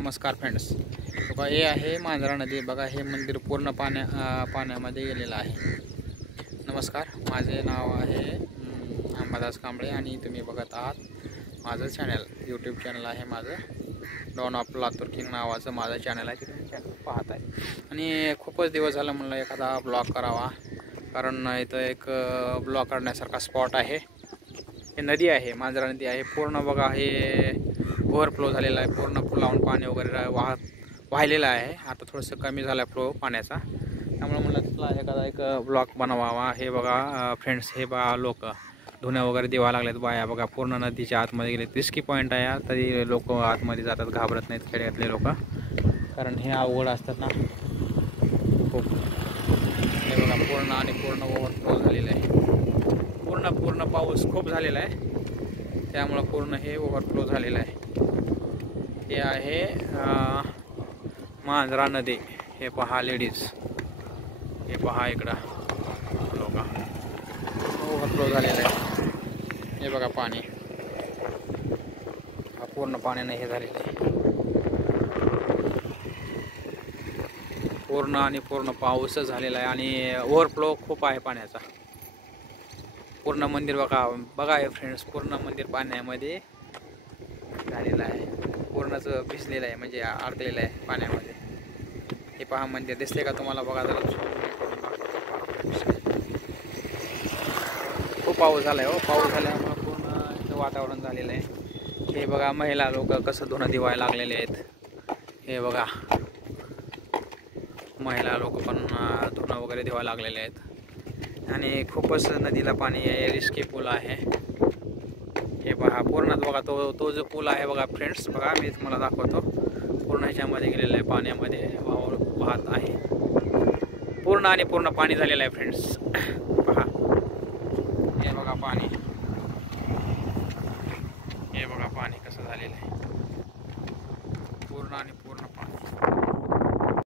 नमस्कार फ्रेंड्स, बघा हे आहे मांजरा नदी। बघा हे मंदिर पूर्ण पाण्यामध्ये गेलेलं आहे। नमस्कार, माझे नाव आहे अंबादास कांबळे आणि तुम्ही बघत आहात माझं चॅनल, यूट्यूब चॅनल आहे माझं। डॉन ऑफ लातूर किंग नावाचं माझं चॅनल आहे, तुम्ही चॅनल पाहत आहे। आणि खूपच दिवस झालं म्हणलं एखादा ब्लॉग करावा, कारण इथं एक ब्लॉग करण्यासारखा स्पॉट आहे। हे नदी आहे, मांजरा नदी आहे। पूर्ण बघा हे ओव्हरफ्लो झालेला आहे, पूर्ण पुलावून पाणी वगैरे वाहिलेलं आहे। आता थोडंसं कमी झालं फ्लो पाण्याचा, त्यामुळे म्हणलं चला एखादा एक ब्लॉग बनवावा। हे बघा फ्रेंड्स, हे बघा लोक धुण्या वगैरे देवा लागलेत, बाया बघा पूर्ण नदीच्या आतमध्ये गेले। रिस्की पॉईंट आहे, तरी लोक आतमध्ये जातात, घाबरत नाहीत खेड्यातले लोक, कारण हे अवघड असतात ना खूप। हे बघा पूर्ण आणि पूर्ण ओव्हरफ्लो झालेलं आहे, पूर्ण पाऊस खूप झालेला आहे, त्यामुळे पूर्ण हे ओव्हरफ्लो झालेलं आहे। हे आहे मांजरा नदी। हे पहा लेडीज, हे पहा इकडं लोक ओव्हरफ्लो झालेलं आहे। हे बघा पाणी पूर्ण पाण्याने हे झालेलं आहे, पूर्ण पाऊस झालेला आहे आणि ओव्हरफ्लो खूप आहे पाण्याचा। पूर्ण मंदिर बघा हे फ्रेंड्स, पूर्ण मंदिर पाण्यामध्ये झालेलं आहे, पूर्णच भिजलेलं आहे, म्हणजे अडकलेलं आहे पाण्यामध्ये। हे पहा मंदिर दिसते का तुम्हाला? बघा जरा, खूप पाऊस झालाय हो। पाऊस झाल्यामुळे पूर्ण वातावरण झालेलं आहे। हे बघा महिला लोक कसं धुणं दिवायला लागलेले आहेत। हे बघा महिला लोक पण धुणं वगैरे दिवायला लागलेले आहेत, आणि खूपच नदीला पाणी आहे। रिस्की पूल आहे हे पहा पूर्ण। बघा तो जो पूल आहे बघा फ्रेंड्स, बघा मी तुम्हाला दाखवतो, पूर्ण ह्याच्यामध्ये गेलेलं आहे, पाण्यामध्ये वाहत आहे पूर्ण पाणी झालेलं आहे फ्रेंड्स। पहा हे बघा पाणी, हे बघा पाणी कसं झालेलं आहे, पूर्ण पाणी।